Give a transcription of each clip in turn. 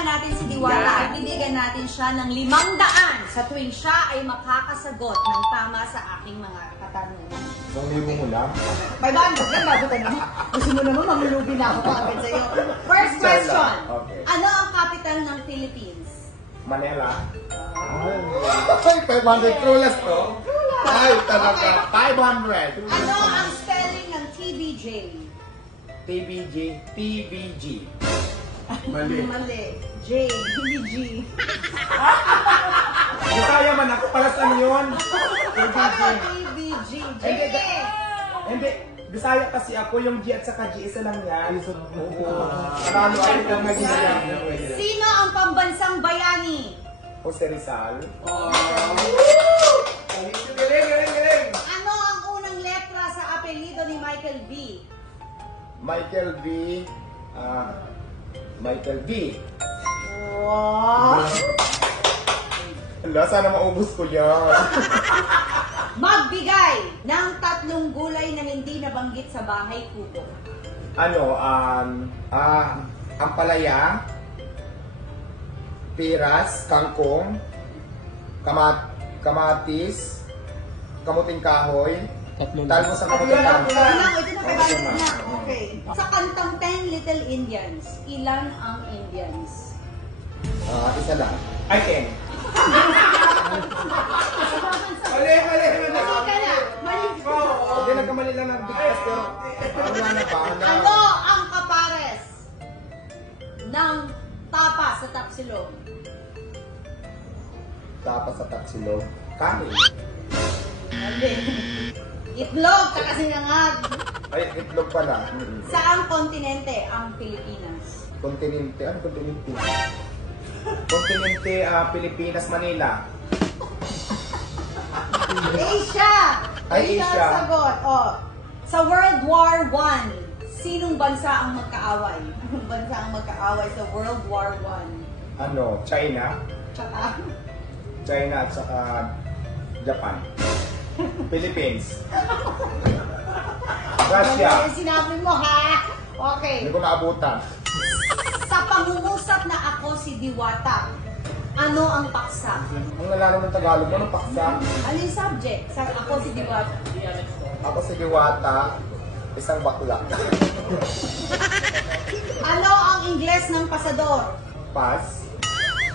kasama natin si Diwata. Ibibigyan natin siya ng 500 sa tuwing siya ay makakasagot ng tama sa aking mga katanungan. Kung libo mo lang. 500 lang, bago ka naman. Gusto mo naman, mamulubi na ako agad sa'yo. First question. Okay. Ano ang capital ng Philippines? Manila. Ay, 500 trulas to. Ay, talaga. 500. Ano ang spelling ng TBJ? TBG. Mali. Mali. J, hindi G. Bisaya man ako para sa yun. TBG. J. Hindi. Bisaya kasi ako, yung G at saka G, isa lang yan. Oo. Ano-ano lang naging Sino ang pambansang bayani? Jose Rizal. Galing. Ano ang unang letra sa apelyido ni Michael B? Michael B. Michael B. Wow! Hala, sana maubos ko yan. Magbigay ng 3 gulay na hindi nabanggit sa bahay kubo. Ampalaya, piras, kangkong, kamatis, kamuting kahoy, talbos sa kamuting kahoy. Ito na. Okay. Sa kantang 10 Little Indians, ilan ang Indians? Isa lang. Ay, 10. Mali. Hindi, nagkamali lang ng bigkas, pero wala na ba? Ano ang kapares ng tapa sa tapsilog? Tapos sa taksilog. Kanin. Mali. Itlog, tsaka sinangag. Ay, itlog pala. Saang kontinente ang Pilipinas? Kontinente. Ano kontinente? Kontinente, Pilipinas, Manila. Asia! Ay, Asia. ang sagot. Oh. Sa World War I, sinong bansa ang magkaaway? Anong bansa ang magkaaway sa World War I? China. Tsaka? China at saka Japan. Philippines. Russia. Ano yung sinabi mo, ha? Okay. Hindi ko naabutan. Sa pangungusap na ako si Diwata, ano ang paksa? Ang nalalaman ng Tagalog, anong paksa? Ano yung subject? Sa ako si Diwata. Ako si Diwata, isang bakla. Ano ang Ingles ng pasador? Pass.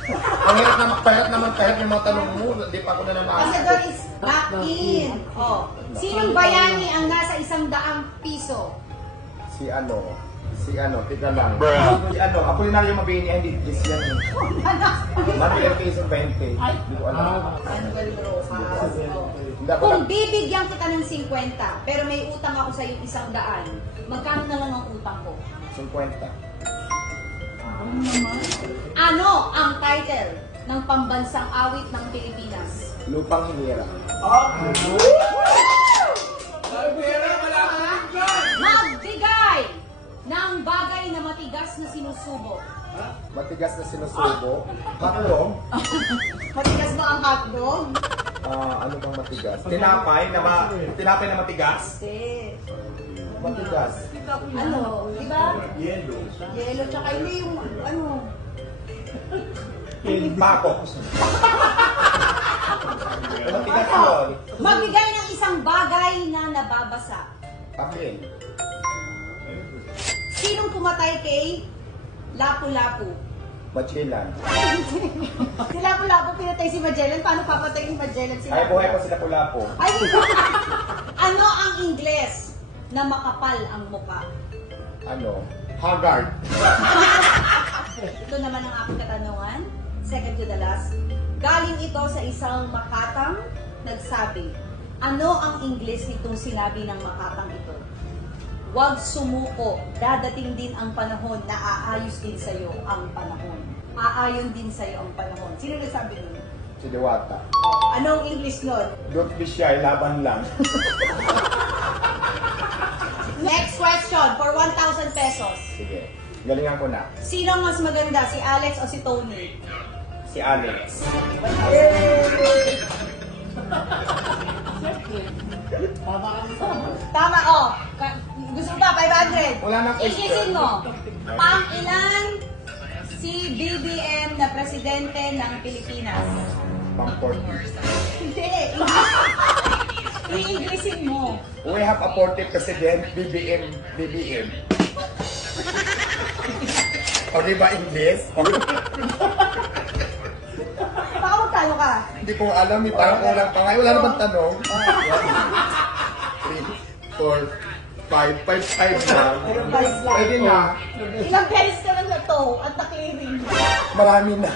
Ang hirap naman yung mga tanong mo. Hindi pa ako nananalo. Pasador is back in. Oh. Sinong bayani ang nasa 100 piso? Si tika lang. Si Apolinario Mabini, hindi, yes yan. Manuel Quezon 20. Hindi ko alam. Manuel Rojas. Oh. Hindi ako Kung bibigyan kita ng 50, pero may utang ako sa iyo 100, magkano na lang ang utang ko? 50. Ano ang title ng pambansang awit ng Pilipinas? Lupang Hinira. Magbigay ng bagay na matigas na sinusubo. Matigas na sinusubo. Hotdog. Matigas ba ang hotdog? Ano bang matigas? Tinapay na matigas. Hindi. Matigas. Ano? Diba? Yelo. Yelo, tsaka hindi yung ano. Bakok. Matigas yun. Magbigay ng isang bagay na nababasa. Papel. Sinong pumatay kay Lapu-Lapu? Magellan. Si Lapu-Lapu pinatay si Magellan. Paano papatay ni Magellan si Ay, Lapu-Lapu? buhay pa si Lapu-Lapu. Ay, ano ang Ingles na makapal ang muka? Haggard. Ito naman ang aking katanungan. Second to the last. Galing ito sa isang makatang nagsabi. Ano ang Ingles nitong sinabi ng makatang ito? Huwag sumuko. Dadating din ang panahon na aayos din sa'yo ang panahon. Aayon din sa'yo ang panahon. Sino nagsabi nun? Si Diwata. Anong English nun? Don't be shy, laban lang. Next question for 1,000 pesos. Sige, galingan ko na. Sino ang mas maganda? Si Alex o si Tony? Si Alex. Tama, oh. Gusto mo ba 500? Wala nang question. Ikisin mo. Pang ilan Si BBM na presidente ng Pilipinas. Pang-40. Hindi. I-Englishin mo. We have a 40 president, BBM. O diba English? Baka magtalo ka. Hindi ko alam, may parang kulang pa nga. Wala naman tanong. 3, 4, 5, 5 lang. Pwede na. Ilang beses ka lang na to at na-clearing. Marami na.